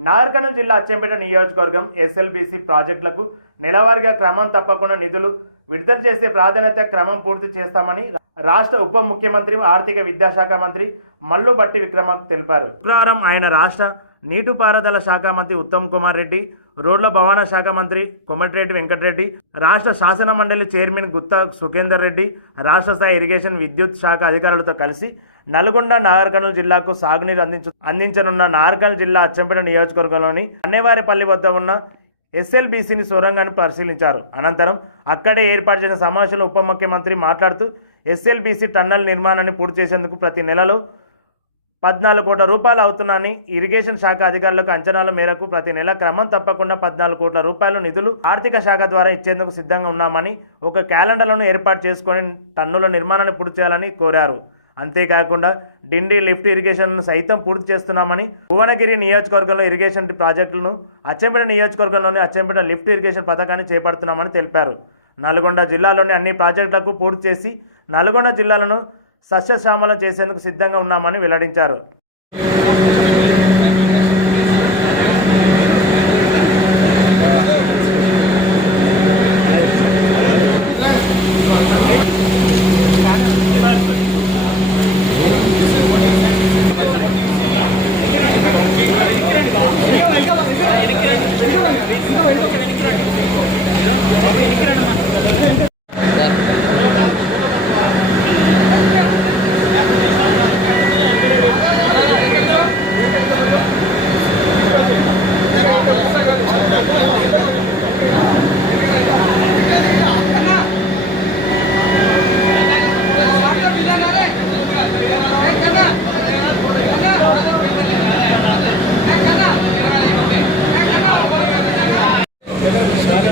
నాగర్కర్నూలు జిల్లా అచ్చంపేట నియోజకవర్గం ఎస్ఎల్బీసీ ప్రాజెక్టులకు నెలవారీగా క్రమం తప్పకుండా నిధులు విడుదల చేసే ప్రాధాన్యత క్రమం పూర్తి చేస్తామని రాష్ట్ర ఉప ముఖ్యమంత్రి ఆర్థిక విద్యాశాఖ మంత్రి మల్లు బట్టి విక్రమార్క తెలిపారు. శుక్రవారం ఆయన రాష్ట్ర నీటిపారుదల శాఖ మంత్రి ఉత్తమ్ కుమార్ రెడ్డి రోడ్ల భవన శాఖ మంత్రి కొమటిరెడ్డి వెంకటరెడ్డి రాష్ట్ర శాసన మండలి చైర్మన్ గుత్తా సుఖేందర్ రెడ్డి రాష్ట్ర స్థాయి ఇరిగేషన్ విద్యుత్ శాఖ అధికారులతో కలిసి నల్గొండ నాగర్కర్నూలు జిల్లాకు సాగునీరు అందించు అందించనున్న నాగర్కర్నూలు జిల్లా అచ్చంపేట నియోజకవర్గంలోని అన్నేవారిపల్లి వద్ద ఉన్న ఎస్ఎల్బీసీని సొరంగాన్ని పరిశీలించారు. అనంతరం అక్కడే ఏర్పాటు చేసిన సమావేశంలో ఉప ముఖ్యమంత్రి మాట్లాడుతూ ఎస్ఎల్బీసీ టన్నల్ నిర్మాణాన్ని పూర్తి చేసేందుకు ప్రతి నెలలో పద్నాలుగు కోట్ల రూపాయలు అవుతున్నాయని ఇరిగేషన్ శాఖ అధికారులకు అంచనాల మేరకు ప్రతి నెల క్రమం తప్పకుండా పద్నాలుగు కోట్ల రూపాయలు నిధులు ఆర్థిక శాఖ ద్వారా ఇచ్చేందుకు సిద్ధంగా ఉన్నామని ఒక క్యాలెండర్లను ఏర్పాటు చేసుకొని టన్నుల నిర్మాణాన్ని పూర్తి చేయాలని కోరారు. అంతేకాకుండా డిండి లిఫ్ట్ ఇరిగేషన్ సైతం పూర్తి చేస్తున్నామని భువనగిరి నియోజకవర్గంలో ఇరిగేషన్ ప్రాజెక్టులను అచ్చంపేట నియోజకవర్గంలోని అచ్చంపేట లిఫ్ట్ ఇరిగేషన్ పథకాన్ని చేపడుతున్నామని తెలిపారు. నల్గొండ జిల్లాలోని అన్ని ప్రాజెక్టులకు పూర్తి చేసి నల్గొండ జిల్లాలను సస్యశ్యామలం చేసేందుకు సిద్ధంగా ఉన్నామని వెల్లడించారు.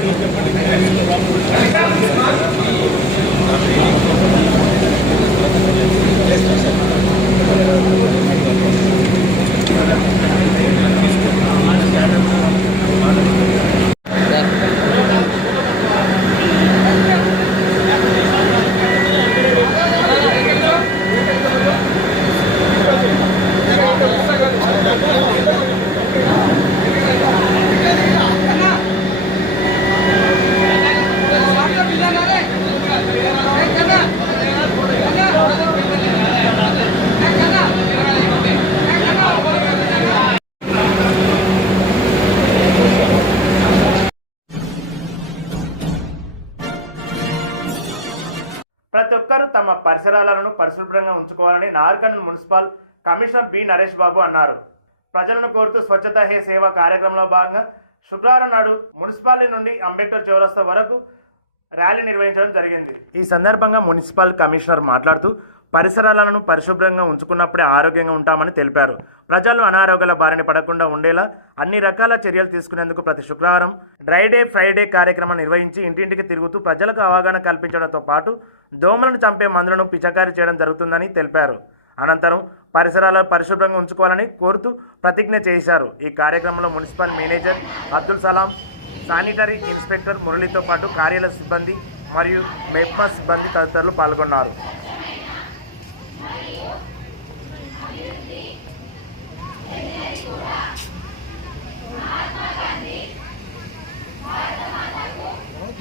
చెప్పండి. తమ పరిసరాలను పరిశుభ్రంగా ఉంచుకోవాలని నార్కన్ municipal commissioner B. Naresh Babu అన్నారు. ప్రజలను కోరుతూ స్వచ్ఛత హే సేవ కార్యక్రమంలో భాగంగా శుక్రవారం నాడు మున్సిపాలిటీ నుండి అంబేద్కర్ చౌరస్తా వరకు ర్యాలీ నిర్వహించడం జరిగింది. ఈ సందర్భంగా మున్సిపల్ కమిషనర్ మాట్లాడుతూ పరిసరాలను పరిశుభ్రంగా ఉంచుకున్నప్పుడే ఆరోగ్యంగా ఉంటామని తెలిపారు. ప్రజలు అనారోగ్యాల బారిన పడకుండా ఉండేలా అన్ని రకాల చర్యలు తీసుకునేందుకు ప్రతి శుక్రవారం డ్రైడే ఫ్రైడే కార్యక్రమం నిర్వహించి ఇంటింటికి తిరుగుతూ ప్రజలకు అవగాహన కల్పించడంతో పాటు దోమలను చంపే మందులను పిచకారీ చేయడం జరుగుతుందని తెలిపారు. అనంతరం పరిసరాలను పరిశుభ్రంగా ఉంచుకోవాలని కోరుతూ ప్రతిజ్ఞ చేశారు. ఈ కార్యక్రమంలో municipal manager Abdul Salam sanitary inspector మురళితో పాటు కార్యాలయ సిబ్బంది మరియు మెప్ప సిబ్బంది తదితరులు పాల్గొన్నారు.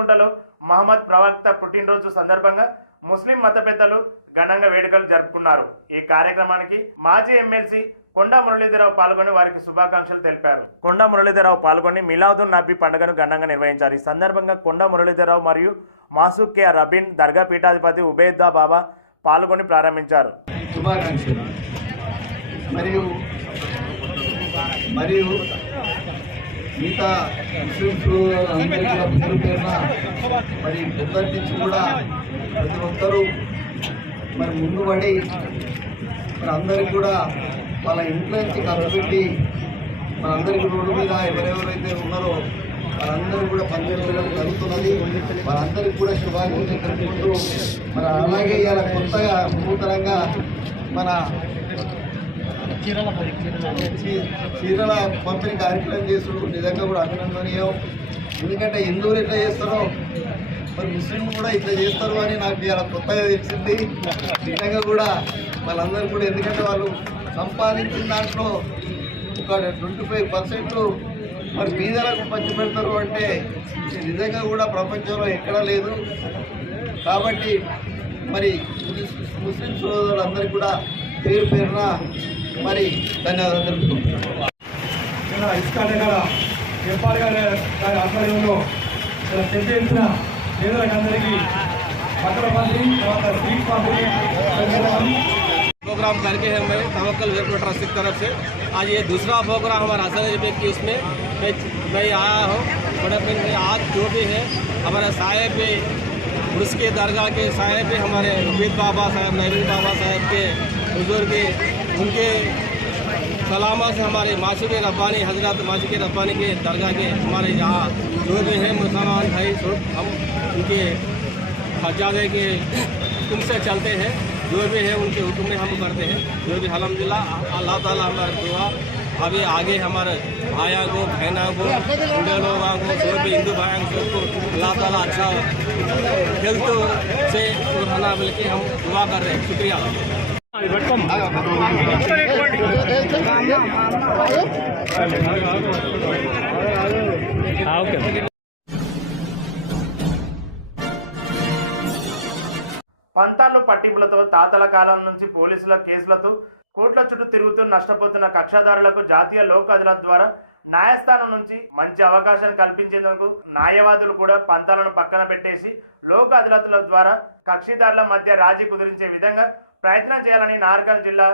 చక్రస్కుంటలో మహమ్మద్ ప్రవక్త పుట్టినరోజు సందర్భంగా ముస్లిం మత పెద్దలు ఘనంగా వేడుకలు జరుపుకున్నారు. ఈ కార్యక్రమానికి మాజీ ఎమ్మెల్సీ కొండా మురళీధరరావు పాల్గొని వారికి శుభాకాంక్షలు తెలిపారు. కొండా మురళీధరరావు పాల్గొని మిలాదున్ నబీ పండుగను ఘనంగా నిర్వహించారు. ఈ సందర్భంగా కొండా మురళీధరరావు మరియు మాసూక్ కే రబీన్ దర్గా పీఠాధిపతి ఉబేద్దా బాబా పాల్గొని ప్రారంభించారు. శుభాకాంక్షలు. మరియు మరియు మిగతా ముస్లిమ్స్ అందరికీ పేరు పేరున మరి మొదటి నుంచి కూడా ప్రతి ఒక్కరూ మరి ముందు పడి మరి అందరికి కూడా వాళ్ళ ఇంట్లోంచి నుంచి మనందరికీ రోడ్డు మీద ఎవరెవరైతే ఉన్నారో వాళ్ళందరూ కూడా పనిచేయడం జరుగుతున్నది. వాళ్ళందరికీ కూడా శుభాకాంక్షలు తెలుపుకుంటూ మరి అలాగే ఇలా కొత్తగా నూతనంగా మన చీరల చీరల పంపిణీ కార్యక్రమం చేసుడు నిజంగా కూడా అభినందనీయం. ఎందుకంటే హిందువులు ఎట్లా చేస్తారో? మరి ముస్లింలు కూడా ఇట్లా చేస్తారు అని నాకు ఇలా కొత్తగా తెలిసింది. నిజంగా కూడా వాళ్ళందరూ కూడా ఎందుకంటే వాళ్ళు సంపాదించిన దాంట్లో ఒక ట్వంటీ ఫైవ్ పర్సెంట్ మరి బీదలకు పంచి పెడతారు అంటే నిజంగా కూడా ప్రపంచంలో ఎక్కడా లేదు. కాబట్టి మరి ముస్లిం- ముస్లిం సోదరులందరికీ కూడా పేరు పేరున మరి ధన్యవాదాలు తెలుపుతున్నాను ఇలా ఇస్కాన్ దగ్గర జపాల్ గారి గారి ఆధ్వర్యంలో ఇలా పెద్ద ఎత్తున పేదలకు అందరికీ బట్టల పంపిణీ తర్వాత స్వీట్ పంపిణీ చేస్తున్నాము. प्रोग्राम करके है मैं तवक्कल वेलफेयर ट्रस्ट की तरफ से आज ये दूसरा प्रोग्राम हमारा असर है कि उसमें मैं मैं आया हूँ बड़े फिर में आज जो भी है हमारे साहेब पे उसके दरगाह के साहेब पे हमारे उबैद बाबा साहब नवीन बाबा साहब के बुजुर्ग उनके सलामा से हमारे माशुक रब्बानी, हज़रत माशुक रब्बानी के दरगाह के हमारे यहाँ जो भी हैं। मुसलमान भाई हम उनके हजारे के हुक्म से चलते हैं। जो भी है, उनके हुक्म में हम करते हैं। जो भी अलहमदिल्ला अल्लाह ताला हमारा दुआ, अभी आगे हमारे भाइयों को, बहनों को लोगों को, जो भी हिंदू को सबको अल्लाह ताला अच्छा हेल्थ से रहना बोल के हम दुआ कर रहे हैं। शुक्रिया। పంతాళ్ళు పట్టింపులతో తాతల కాలం నుంచి పోలీసుల కేసులతో కోట్ల చుట్టూ తిరుగుతూ నష్టపోతున్న కక్షదారులకు జాతీయ లోక్ అదాలత్ ద్వారా న్యాయస్థానం నుంచి మంచి అవకాశం కల్పించేందుకు న్యాయవాదులు కూడా పంతాలను పక్కన పెట్టేసి లోక్ అదాలత్ల ద్వారా కక్షిదారుల మధ్య రాజీ కుదిరించే విధంగా ప్రయత్నం చేయాలని నార్కల్ జిల్లా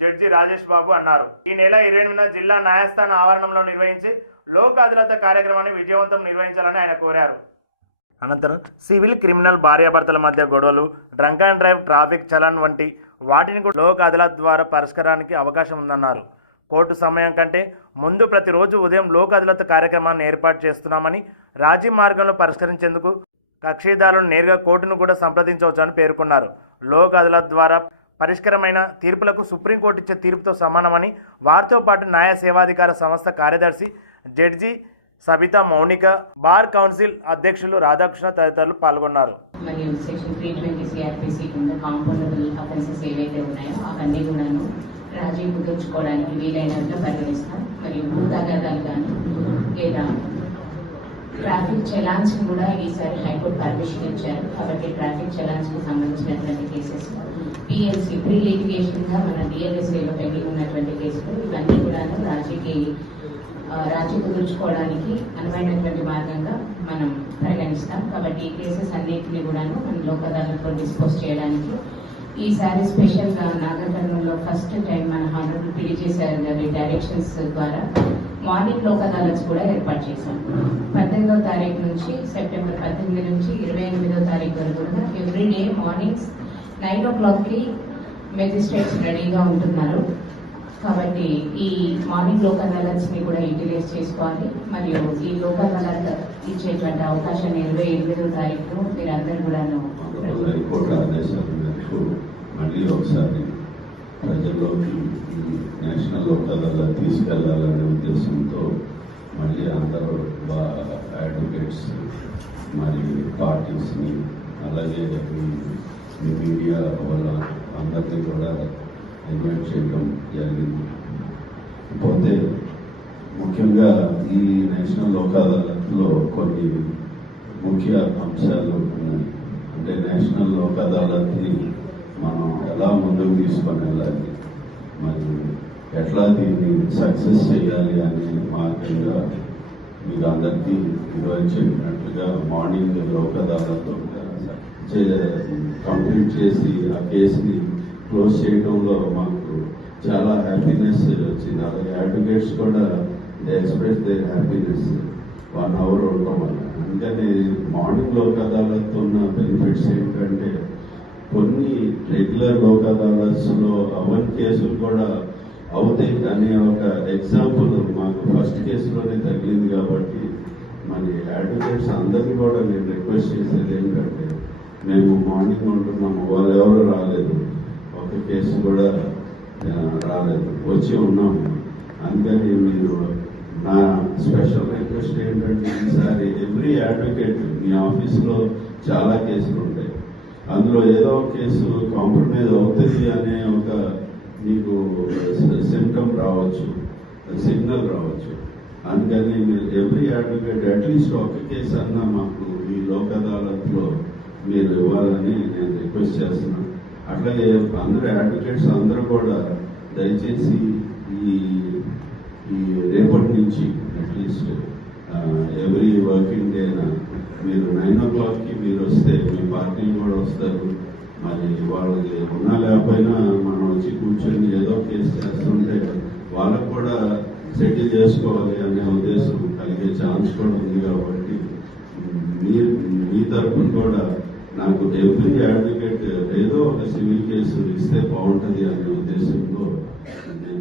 జడ్జి రాజేష్ బాబు అన్నారు. ఈ నెల ఇరవై ఎనిమిదిన జిల్లా న్యాయస్థాన ఆవరణంలో నిర్వహించి లోక్ అదాలత కార్యక్రమాన్ని విజయవంతం నిర్వహించాలని ఆయన కోరారు. అనంతరం సివిల్ క్రిమినల్ భార్యాభర్తల మధ్య గొడవలు drunk and drive traffic challan వంటి వాటిని కూడా లోక్ అదాలత్ ద్వారా పరిష్కారానికి అవకాశం ఉందన్నారు. కోర్టు సమయం కంటే ముందు ప్రతిరోజు ఉదయం లోక్ అదాలత్ కార్యక్రమాన్ని ఏర్పాటు చేస్తున్నామని రాజీ మార్గంలో పరిష్కరించేందుకు కక్షిదారులను నేరుగా కోర్టును కూడా సంప్రదించవచ్చని పేర్కొన్నారు. లోక్ అదాలత్ ద్వారా పరిష్కరమైన తీర్పులకు సుప్రీంకోర్టు ఇచ్చే తీర్పుతో సమానమని వారితో పాటు న్యాయ సేవాధికార సంస్థ కార్యదర్శి judge Sabitha Mounika bar council అధ్యక్షులు రాధాకృష్ణ తదితరులు పాల్గొన్నారు. మరియు సెక్షన్ త్రీ ట్వంటీ సిఆర్పిసి కింద కాంపౌండబుల్ అఫెన్సెస్ ఏవైతే ఉన్నాయో అవన్నీ కూడాను రాజీ కుదుర్చుకోవడానికి వీలైనట్లు పరిగణిస్తాం మరియు భూ తగాదాలు కానీ లేదా ట్రాఫిక్ చలాన్స్ కూడా ఈసారి హైకోర్టు పర్మిషన్ ఇచ్చారు. కాబట్టి ట్రాఫిక్ చలాన్స్కు సంబంధించినటువంటి కేసెస్ పిఎల్సీ ప్రీ లిటిగేషన్గా మన డిఎల్ఎస్ఏలో పెండింగ్ ఉన్నటువంటి కేసులు ఇవన్నీ కూడా రాజీకి రాజీ కుదుర్చుకోవడానికి అనువైనటువంటి మార్గంగా మనం పరిగణిస్తాం కాబట్టి ఈ కేసెస్ అన్నింటినీ కూడాను మన లోక్ అదాలత్లో డిస్పోజ్ చేయడానికి ఈసారి స్పెషల్గా ఫస్ట్ టైం మన హానరబుల్ పిడి చేశారు గారి డైరెక్షన్స్ ద్వారా మార్నింగ్ లోక్ అదాలత్స్ కూడా ఏర్పాటు చేశాం. పద్దెనిమిదో తారీఖు నుంచి సెప్టెంబర్ పద్దెనిమిది నుంచి ఇరవై ఎనిమిదో తారీఖు వరకు కూడా ఎవ్రీ డే మార్నింగ్స్ నైన్ ఓ క్లాక్కి మెజిస్ట్రేట్స్ రెడీగా ఉంటున్నారు. కాబట్టి ఈ మార్నింగ్ లోక్ అదాలత్స్ కూడా యూటిలైజ్ చేసుకోవాలి. మరియు ఈ లోక్ అదాలత్ ఇచ్చేటువంటి అవకాశాన్ని ఇరవై ఎనిమిదో తారీఖు మీరందరూ కూడాను మేరకు మళ్ళీ ఒకసారి ప్రజల్లోకి నేషనల్ లోక్ అదాలత్ తీసుకెళ్ళాలనే ఉద్దేశంతో మళ్ళీ అందరూ అడ్వకేట్స్ మరి పార్టీస్ని అలాగే మీడియా వల్ల అందరినీ కూడా ఇన్వైట్ చేయడం జరిగింది. పోతే ముఖ్యంగా ఈ నేషనల్ లోక్ అదాలత్లో కొన్ని ముఖ్య అంశాలు ఉన్నాయి. అంటే నేషనల్ లోక్ అదాలత్ని మనం ఎలా ముందుకు తీసుకొని వెళ్ళాలి మరి ఎట్లా దీన్ని సక్సెస్ చేయాలి అనే మార్గంగా మీకు అందరికీ ఈరోజు చెప్పినట్లుగా మార్నింగ్ లోకదాలతో కంప్లీట్ చేసి ఆ కేసుని క్లోజ్ చేయడంలో మాకు చాలా హ్యాపీనెస్ వచ్చింది. అలాగే అడ్వకేట్స్ కూడా they express they happiness one hour ఉండడం వల్ల. అందుకని మార్నింగ్ లోక్ అదాలత్ ఉన్న బెనిఫిట్స్ ఏంటంటే కొన్ని రెగ్యులర్ కేసులు కూడా అవుతాయి. అనే ఒక ఎగ్జాంపుల్ మాకు ఫస్ట్ కేసులోనే తగిలింది కాబట్టి మరి అడ్వకేట్స్ అందరినీ కూడా నేను రిక్వెస్ట్ చేసేది ఏంటంటే మేము మార్నింగ్ ఉంటున్నాము వాళ్ళు ఎవరు రాలేదు. ఒక కేసు కూడా రాలేదు. వచ్చి ఉన్నాము. అందుకని మీరు నా స్పెషల్ రిక్వెస్ట్ ఏంటంటే ఈసారి ఎవ్రీ అడ్వకేట్ మీ ఆఫీస్లో చాలా కేసులు ఉంటాయి. అందులో ఏదో ఒక కేసు కాంప్రమైజ్ అవుతుంది అనే ఒక మీకు సిమ్టమ్ రావచ్చు సిగ్నల్ రావచ్చు. అందుకని మీరు ఎవ్రీ అడ్వకేట్ అట్లీస్ట్ ఒక కేసు అన్నా మాకు ఈ లోక్ అదాలత్లో మీరు ఇవ్వాలని నేను రిక్వెస్ట్ చేస్తున్నాను. అట్లాగే అందరూ అడ్వకేట్స్ అందరూ కూడా దయచేసి ఈ ఈ రేపటి నుంచి అట్లీస్ట్ ఎవ్రీ వర్కింగ్ డేనా మీరు నైన్ ఓ క్లాక్కి మీరు వస్తే మీ పార్టీలు కూడా వస్తారు మరి వాళ్ళకి ఉన్నా లేకపోయినా మనం వచ్చి కూర్చొని ఏదో కేసు చేస్తుంటే వాళ్ళకు కూడా సెటిల్ చేసుకోవాలి అనే ఉద్దేశం కలిగే ఛాన్స్ కూడా ఉంది కాబట్టి మీ మీ తరఫున కూడా నాకు ఎవ్రీ అడ్వకేట్ ఏదో ఒక సివిల్ కేసు ఇస్తే బాగుంటుంది అనే ఉద్దేశంతో నేను